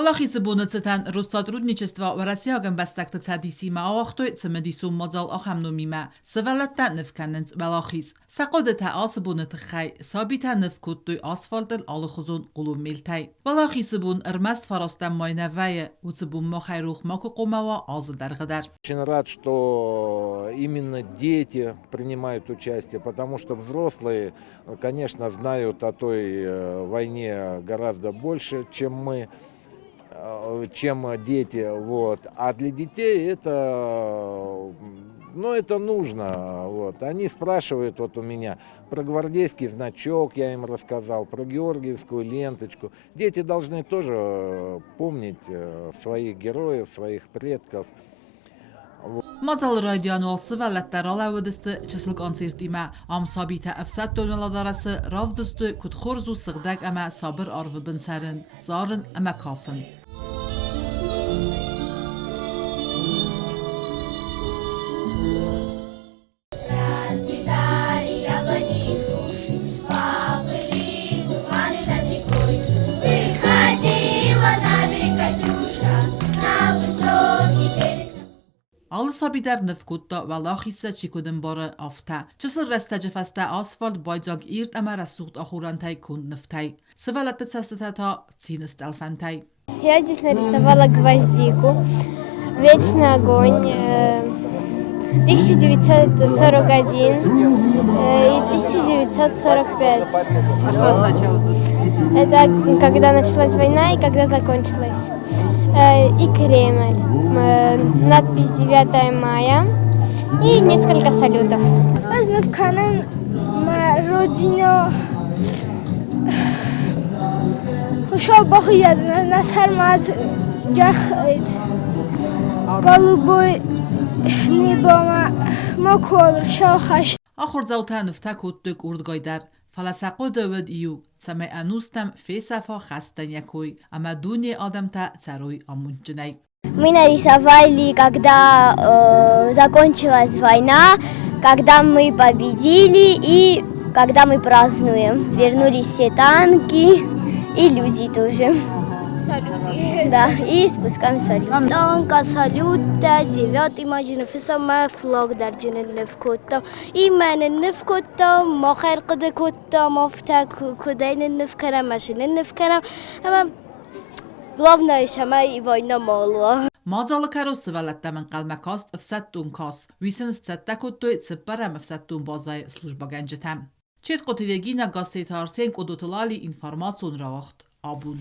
Валахи сбунацетан Россотрудничество в Россияган бастакта цадиси маахтой цмедисум модал ахамну мима севалатта нефканнт валахис сaqodeta асбунат خي ثابتا نفكوت асфальт алхузун قلوم ملتاي валахи сбун эрмаст фарастам майнавая уцбун махайрух макуқумава аздаргадар. Очень рад, что именно дети принимают участие, потому что взрослые, конечно, знают о той войне гораздо больше, чем мы, чем дети. Вот. А для детей это, это нужно. Вот. Они спрашивают вот у меня про гвардейский значок, я им рассказал, про георгиевскую ленточку. Дети должны тоже помнить своих героев, своих предков. مازال رادیان والصفة للترالا ودست چسل کانسیرتی ما ام ثابت افسد دنیا دارس راف دست کد خرز و صدق اما صابر آرف بنسرن زارن اما کافن. آل سابی در نفکوتا و لاخیسه چی کدن باره آفته. چسل رسته جفسته آسفالت بایجاگ ایرد اما رسوخت آخورانتای کند نفتای. سوالت تسسته تا цінست الفنتای. Я здесь нарисовала гвоздику, вечный огонь, 1941 и 1945. А что означало тут? Это когда началась война и когда закончилась. И Кремль, надпись 9 мая и несколько салютов. Можно в Канан родину خوشا باقی نصر مات جخت голубой небо مکل شاخش آخر زوتا نفتا کتک اردگایدر فلسقو دود ایو سمه انوستم فی صفا خستن یکوی اما دونی آدم تا царуй амун جنای. Мы нарисовали, когда закончилась война, когда мы победили и когда мы празднуем. Вернулись все танки и люди тоже. Салюты. Да, и спускаем салют. Танка, салюта, 9 мая нефисам флаг در جنن نفکوتم. ایمان نفکوتم، ما خیر قد کوتم، افتا کدین نفکنم، ماشین نفکنم. اما главное شما واینا مالوا. مازال کروس ولت من قلمکاست افسدتون کاس ویسن ستکوتوی تسپرم افسدتون بازای служба گنجتم. چیت قطعیگی نگاسی تارسین کدوتلالی انفرماسیون راوخت آبون.